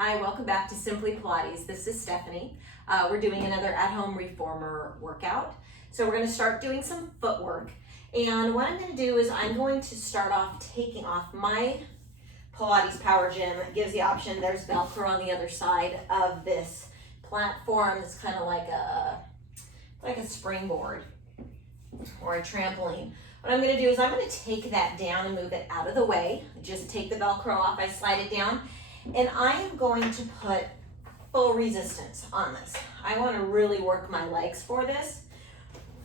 Hi, welcome back to Simply Pilates. This is Stephanie. We're doing another at-home reformer workout. So we're going to start doing some footwork. And what I'm going to do is I'm going to start off taking off my Pilates Power Gym. It gives the option, there's Velcro on the other side of this platform. It's kind of like a springboard or a trampoline. What I'm going to do is I'm going to take that down and move it out of the way. Just take the Velcro off, I slide it down. And I am going to put full resistance on this. I want to really work my legs for this.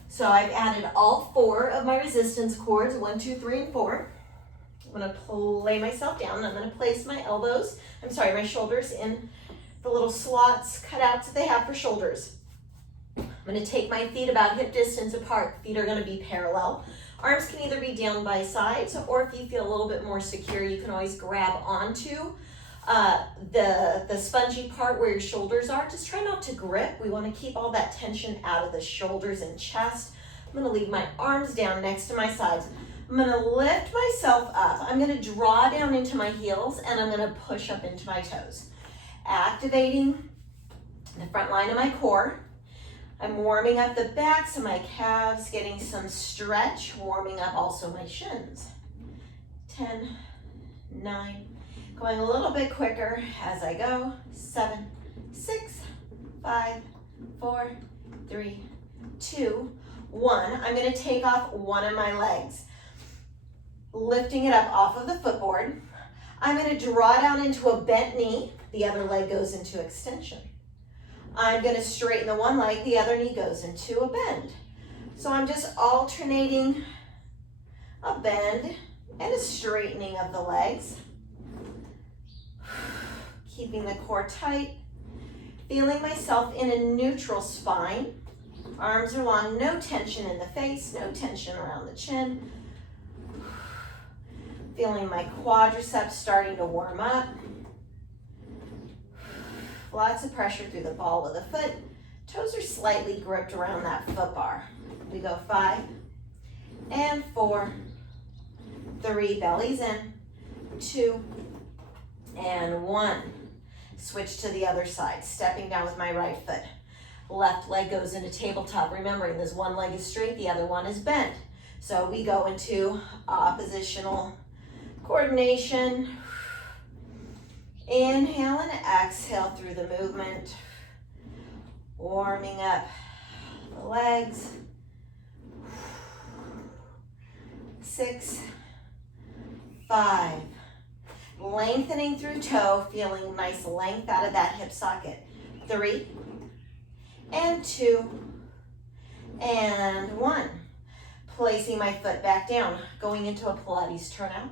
So I've added all 4 of my resistance cords, 1, 2, 3, and 4. I'm going to lay myself down. And I'm going to place my my shoulders in the little slots, cutouts that they have for shoulders. I'm going to take my feet about hip distance apart. Feet are going to be parallel. Arms can either be down by sides, or if you feel a little bit more secure, you can always grab onto the spongy part where your shoulders are. Just try not to grip. We want to keep all that tension out of the shoulders and chest. I'm going to leave my arms down next to my sides. I'm going to lift myself up. I'm going to draw down into my heels, and I'm going to push up into my toes. Activating the front line of my core. I'm warming up the backs of my calves, getting some stretch, warming up also my shins. 10, 9, going a little bit quicker as I go. 7, 6, 5, 4, 3, 2, 1. I'm going to take off one of my legs, lifting it up off of the footboard. I'm going to draw down into a bent knee. The other leg goes into extension. I'm going to straighten the one leg, the other knee goes into a bend. So I'm just alternating a bend and a straightening of the legs. Keeping the core tight, feeling myself in a neutral spine. Arms are long, no tension in the face, no tension around the chin. Feeling my quadriceps starting to warm up. Lots of pressure through the ball of the foot. Toes are slightly gripped around that foot bar. We go 5 and 4, 3, bellies in, 2 and 1. Switch to the other side, stepping down with my right foot. Left leg goes into tabletop. Remembering this one leg is straight, the other one is bent. So we go into oppositional coordination. Inhale and exhale through the movement. Warming up the legs. 6, 5. Lengthening through toe, feeling nice length out of that hip socket. 3 and 2 and 1. Placing my foot back down, going into a Pilates turnout.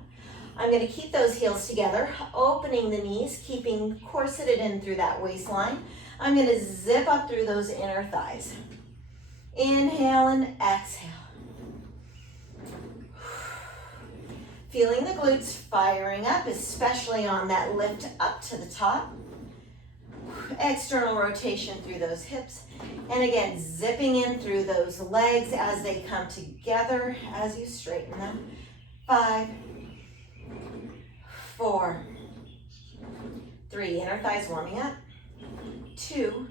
I'm going to keep those heels together, opening the knees, keeping corseted in through that waistline. I'm going to zip up through those inner thighs. Inhale and exhale. Feeling the glutes firing up, especially on that lift up to the top. External rotation through those hips. And again, zipping in through those legs as they come together as you straighten them. 5, 4, 3, inner thighs warming up. 2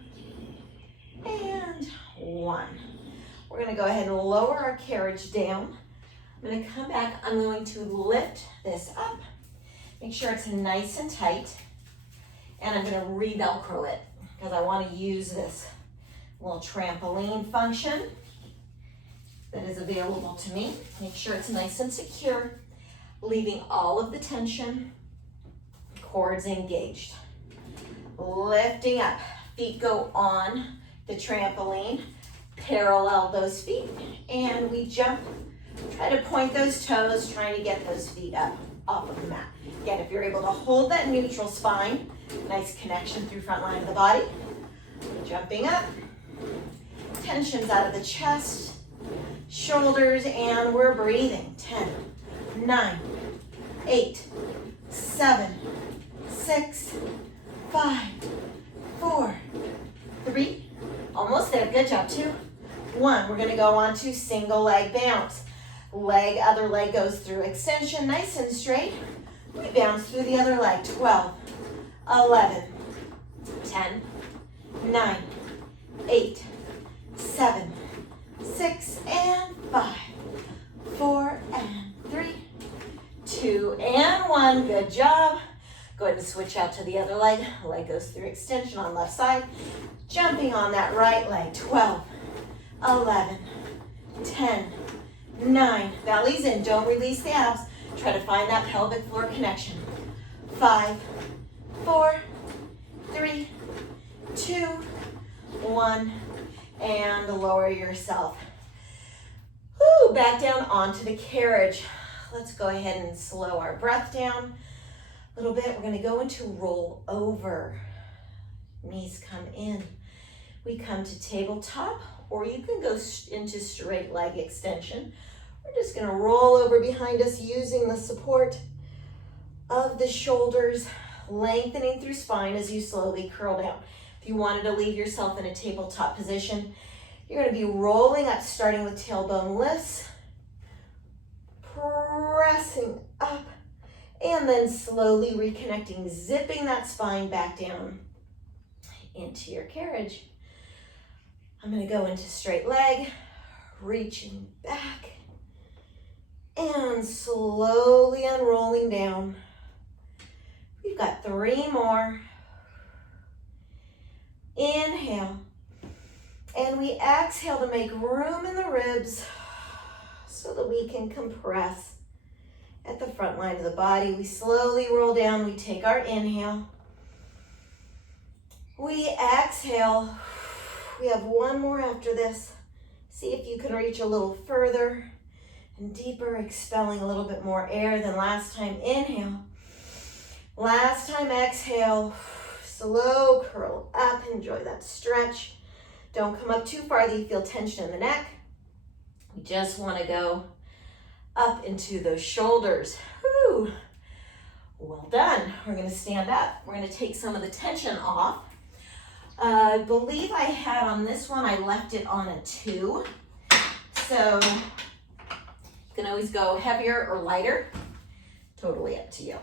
and 1. We're going to go ahead and lower our carriage down. I'm going to come back. I'm going to lift this up. Make sure it's nice and tight. And I'm going to re-Velcro it because I want to use this little trampoline function that is available to me. Make sure it's nice and secure, leaving all of the tension, cords engaged. Lifting up, feet go on the trampoline, parallel those feet, and we jump. Try to point those toes, trying to get those feet up off of the mat. Again, if you're able to hold that neutral spine, nice connection through front line of the body. Jumping up, tensions out of the chest, shoulders, and we're breathing. 10, 9, 8, 7, 6, 5, 4, 3, almost there, good job, 2, 1. We're gonna go on to single leg bounce. Other leg goes through extension, nice and straight. We bounce through the other leg. 12, 11, 10, 9, 8, 7, 6, and 5, 4, and 3, 2, and 1. Good job. Go ahead and switch out to the other leg. Leg goes through extension on left side. Jumping on that right leg. 12, 11, 10, 9. Belly's in. Don't release the abs. Try to find that pelvic floor connection. 5, 4, 3, 2, 1. And lower yourself. Woo, back down onto the carriage. Let's go ahead and slow our breath down a little bit. We're going to go into roll over. Knees come in. We come to tabletop, or you can go into straight leg extension. We're just going to roll over behind us using the support of the shoulders, lengthening through spine as you slowly curl down. If you wanted to leave yourself in a tabletop position, you're going to be rolling up, starting with tailbone lifts, pressing up, and then slowly reconnecting, zipping that spine back down into your carriage. I'm going to go into straight leg, reaching back, and slowly unrolling down. We've got 3 more. Inhale. And we exhale to make room in the ribs so that we can compress at the front line of the body. We slowly roll down. We take our inhale. We exhale. We have 1 more after this. See if you can reach a little further and deeper, expelling a little bit more air than last time. Inhale. Last time, exhale. Slow curl up. Enjoy that stretch. Don't come up too far that you feel tension in the neck. We just want to go up into those shoulders. Whew. Well done. We're going to stand up. We're going to take some of the tension off. I believe I had on this one, I left it on a 2. So you can always go heavier or lighter. Totally up to you.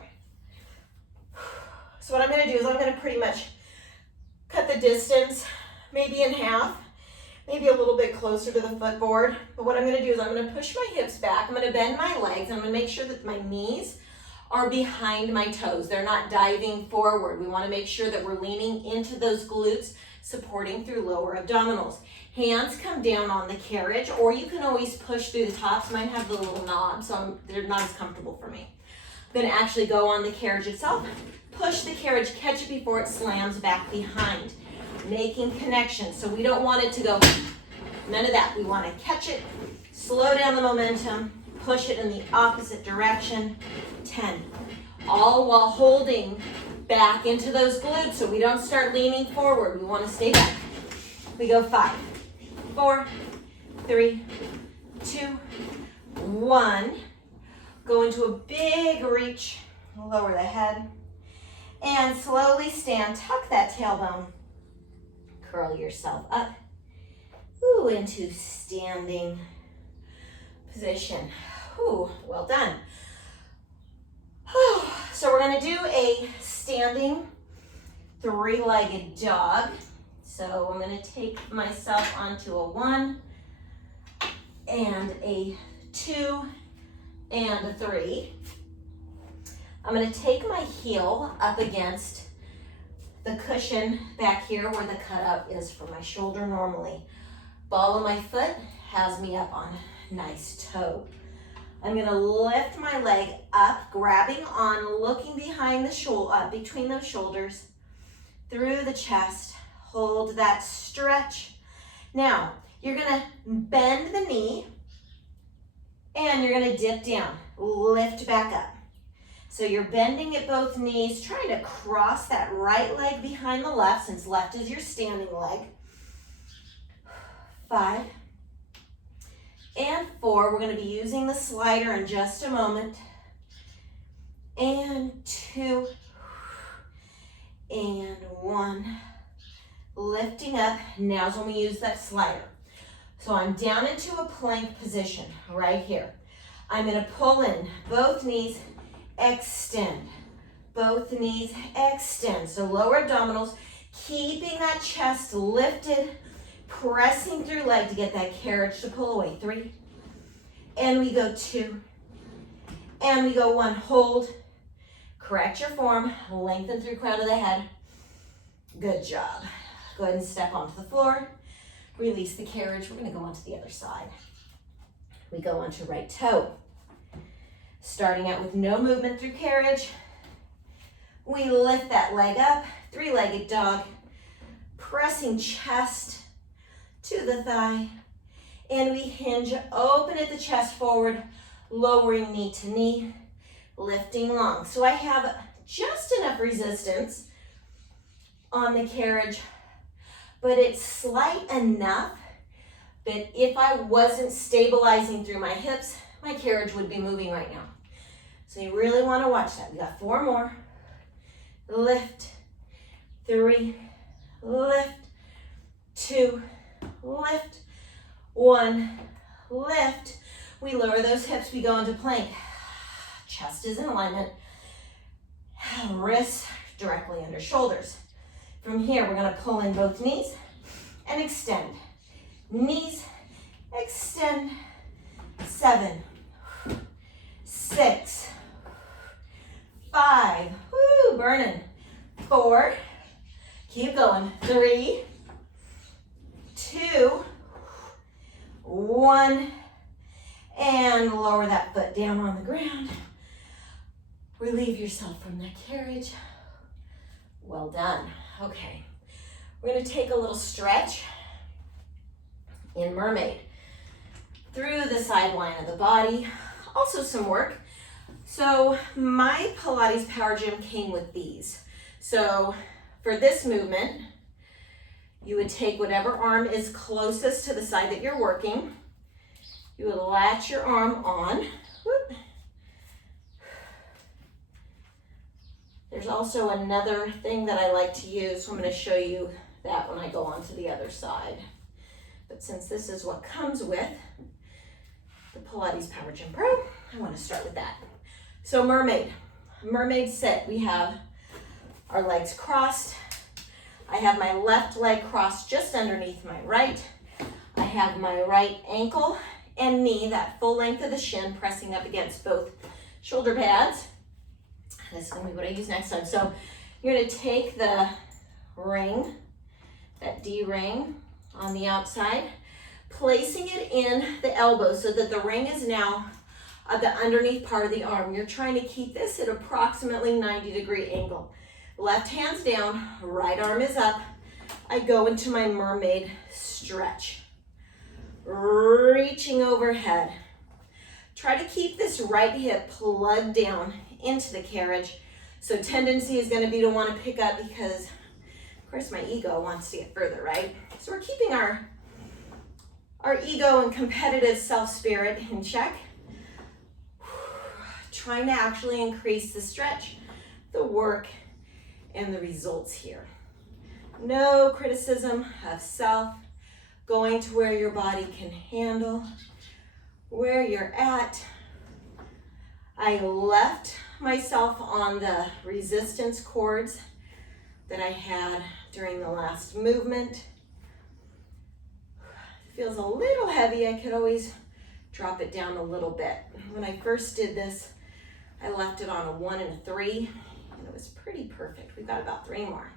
So what I'm going to do is I'm going to pretty much cut the distance maybe in half, maybe a little bit closer to the footboard. But what I'm going to do is I'm going to push my hips back. I'm going to bend my legs. I'm going to make sure that my knees are behind my toes. They're not diving forward. We want to make sure that we're leaning into those glutes, supporting through lower abdominals. Hands come down on the carriage, or you can always push through the tops. Mine have the little knob, so they're not as comfortable for me. I'm going to actually go on the carriage itself, push the carriage, catch it before it slams back behind, making connection. So we don't want it to go, none of that. We want to catch it, slow down the momentum, push it in the opposite direction. 10. All while holding back into those glutes so we don't start leaning forward. We want to stay back. We go 5, 4, 3, 2, 1. Go into a big reach, lower the head, and slowly stand. Tuck that tailbone. Curl yourself up. Ooh, into standing position. Ooh, well done. So we're going to do a standing 3-legged dog. So I'm going to take myself onto a 1 and a 2 and a 3. I'm going to take my heel up against the cushion back here where the cutout is for my shoulder normally. Ball of my foot has me up on a nice toe. I'm going to lift my leg up, grabbing on, looking behind the shoulder, between those shoulders, through the chest. Hold that stretch. Now, you're going to bend the knee, and you're going to dip down, lift back up. So you're bending at both knees, trying to cross that right leg behind the left, since left is your standing leg. 5. And 4, we're going to be using the slider in just a moment. And 2, and 1. Lifting up, now's when we use that slider. So I'm down into a plank position right here. I'm going to pull in both knees, extend. Both knees extend. So lower abdominals, Keeping that chest lifted, pressing through leg to get that carriage to pull away. 3. And we go 2. And we go 1. Hold. Correct your form. Lengthen through crown of the head. Good job. Go ahead and step onto the floor. Release the carriage. We're going to go onto the other side. We go onto right toe. Starting out with no movement through carriage. We lift that leg up. 3-legged dog. Pressing chest to the thigh. And we hinge, open at the chest forward, lowering knee to knee, lifting long. So I have just enough resistance on the carriage, but it's slight enough that if I wasn't stabilizing through my hips, my carriage would be moving right now. So you really want to watch that. We got 4 more. Lift. 3. Lift. 2. Lift. 1. Lift. We lower those hips. We go into plank. Chest is in alignment. Wrists directly under shoulders. From here, we're going to pull in both knees and extend. Knees, extend. 7, 6, 5, woo, burning. 4, keep going. 3, 2, 1, and lower that foot down on the ground. Relieve yourself from that carriage. Well done. Okay, we're going to take a little stretch in Mermaid through the side line of the body. Also some work. So my Pilates Power Gym came with these. So for this movement, you would take whatever arm is closest to the side that you're working. You would latch your arm on. Whoop. There's also another thing that I like to use. So I'm going to show you that when I go on to the other side. But since this is what comes with the Pilates Power Gym Pro, I want to start with that. So mermaid sit. We have our legs crossed. I have my left leg crossed just underneath my right. I have my right ankle and knee, that full length of the shin, pressing up against both shoulder pads. This is going to be what I use next time. So you're going to take the ring, that D ring on the outside, placing it in the elbow so that the ring is now at the underneath part of the arm. You're trying to keep this at approximately 90-degree angle. Left hand's down, right arm is up. I go into my mermaid stretch. Reaching overhead. Try to keep this right hip plugged down into the carriage. So tendency is going to be to want to pick up because, of course, my ego wants to get further, right? So we're keeping our ego and competitive self-spirit in check. Trying to actually increase the stretch, the work, and the results here. No criticism of self. Going to where your body can handle, where you're at. I left myself on the resistance cords that I had during the last movement. It feels a little heavy. I could always drop it down a little bit. When I first did this, I left it on a 1 and a 3, and it was pretty perfect. We've got about 3 more.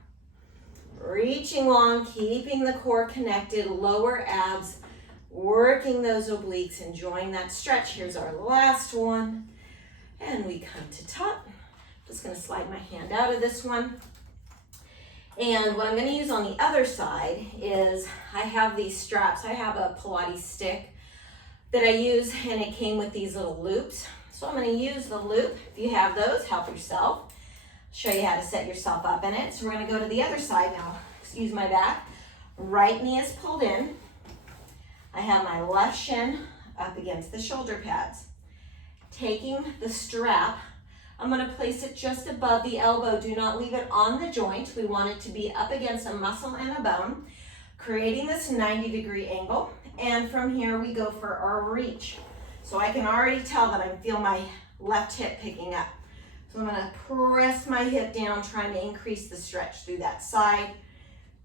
Reaching long, keeping the core connected, lower abs, working those obliques, enjoying that stretch. Here's our last one. And we come to top. Just going to slide my hand out of this one. And what I'm going to use on the other side is I have these straps. I have a Pilates stick that I use, and it came with these little loops. So I'm going to use the loop. If you have those, help yourself. Show you how to set yourself up in it. So we're going to go to the other side now. Excuse my back. Right knee is pulled in. I have my left shin up against the shoulder pads. Taking the strap, I'm going to place it just above the elbow. Do not leave it on the joint. We want it to be up against a muscle and a bone, creating this 90-degree angle. And from here we go for our reach. So I can already tell that I feel my left hip picking up. So I'm going to press my hip down, trying to increase the stretch through that side.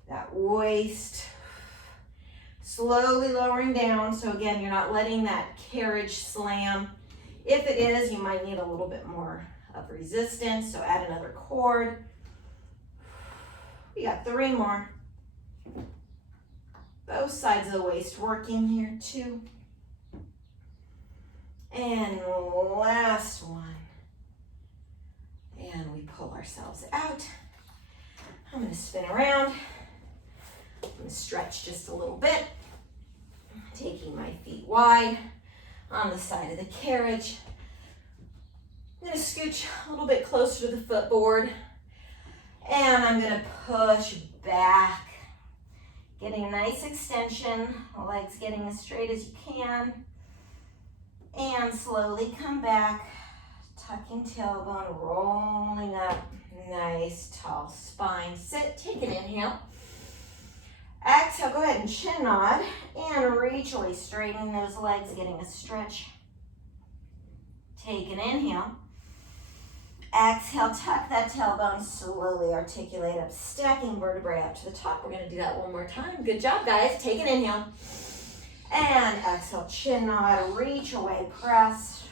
that waist. Slowly lowering down. So again, you're not letting that carriage slam. If it is, you might need a little bit more of resistance. So add another cord. We got 3 more. Both sides of the waist working here, 2. And last one. And we pull ourselves out. I'm going to spin around. I'm going to stretch just a little bit. Taking my feet wide on the side of the carriage. I'm going to scooch a little bit closer to the footboard. And I'm going to push back. Getting a nice extension, the legs getting as straight as you can. And slowly come back, tucking tailbone, rolling up. Nice tall spine. Sit, take an inhale. Exhale, go ahead and chin nod. And reach away, straightening those legs, getting a stretch. Take an inhale. Exhale, tuck that tailbone, slowly articulate up, stacking vertebrae up to the top. We're gonna do that one more time. Good job, guys. Take an inhale. And exhale, chin nod, reach away, press.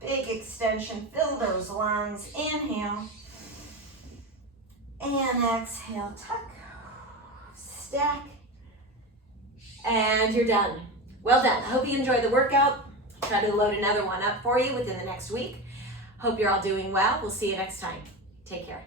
Big extension, fill those lungs. Inhale. And exhale, tuck, stack. And you're done. Well done. I hope you enjoyed the workout. I'll try to load another one up for you within the next week. Hope you're all doing well. We'll see you next time. Take care.